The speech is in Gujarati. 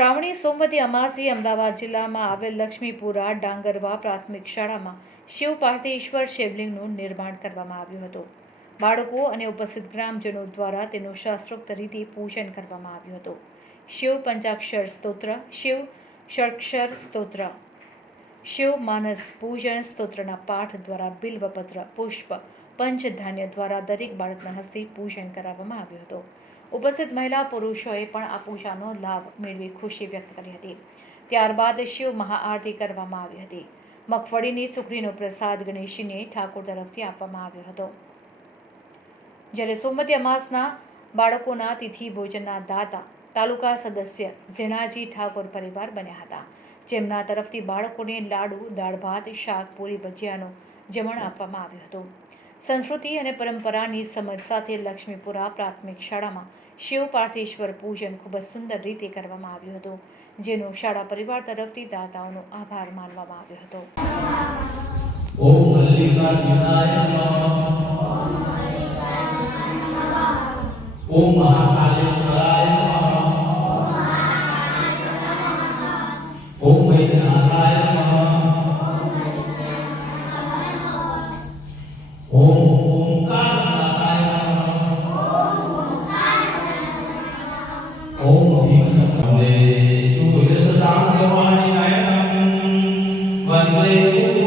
શ્રાવણી સોમવતી અમાસી અમદાવાદ જિલ્લામાં આવેલ લક્ષ્મીપુરા ડાંગરવા પ્રાથમિક શાળામાં શિવ પાર્થેશ્વર શિવલિંગનું નિર્માણ કરવામાં આવ્યું હતું. બાળકો અને ઉપસ્થિત ગ્રામજનો દ્વારા તેનું શાસ્ત્રોક્ત રીતે પૂજન કરવામાં આવ્યું હતું. શિવ પંચાક્ષર સ્તોત્ર, શિવ ષડક્ષર સ્તોત્ર, શિવ માનસ પૂજન સ્તોત્રના પાઠ દ્વારા બિલ્વપત્ર, પુષ્પ, પંચધાન્ય દ્વારા દરેક બાળકના હસ્તે પૂજન કરાવવામાં આવ્યું હતું. ઉપસ્થિત મહિલા પુરુષોએ પણ આ પૂજાનો લાભ મેળવી ખુશી વ્યક્ત કરી હતી. ત્યારબાદ શિવ મહાઆરતી કરવામાં આવી હતી. મગફળીની સુખડીનો પ્રસાદ ગણેશજીને ઠાકોર તરફથી આપવામાં આવ્યો હતો. જ્યારે સોમવતી અમાસના બાળકોના તિથિ ભોજનના દાતા તાલુકા સદસ્ય ઝીણાજી ઠાકોર પરિવાર બન્યા હતા. જેમના તરફથી બાળકોને લાડુ, દાળ ભાત, શાક, પૂરી ભજીયાનું જમણ આપવામાં આવ્યું હતું. સંસ્કૃતિ અને પરંપરાની સમજ સાથે લક્ષ્મીપુરા પ્રાથમિક શાળામાં શિવ પાર્થેશ્વર પૂજન ખૂબ જ સુંદર રીતે કરવામાં આવ્યું હતું, જેનો શાળા પરિવાર તરફથી દાતાઓનો આભાર માનવામાં આવ્યો હતો. ઓમ મલ્લિકાર્જુનાય નમઃ. ઓમ મહાકાલેશ્વરાય નમઃ. ઓમ વૈદ્યનાથ Vande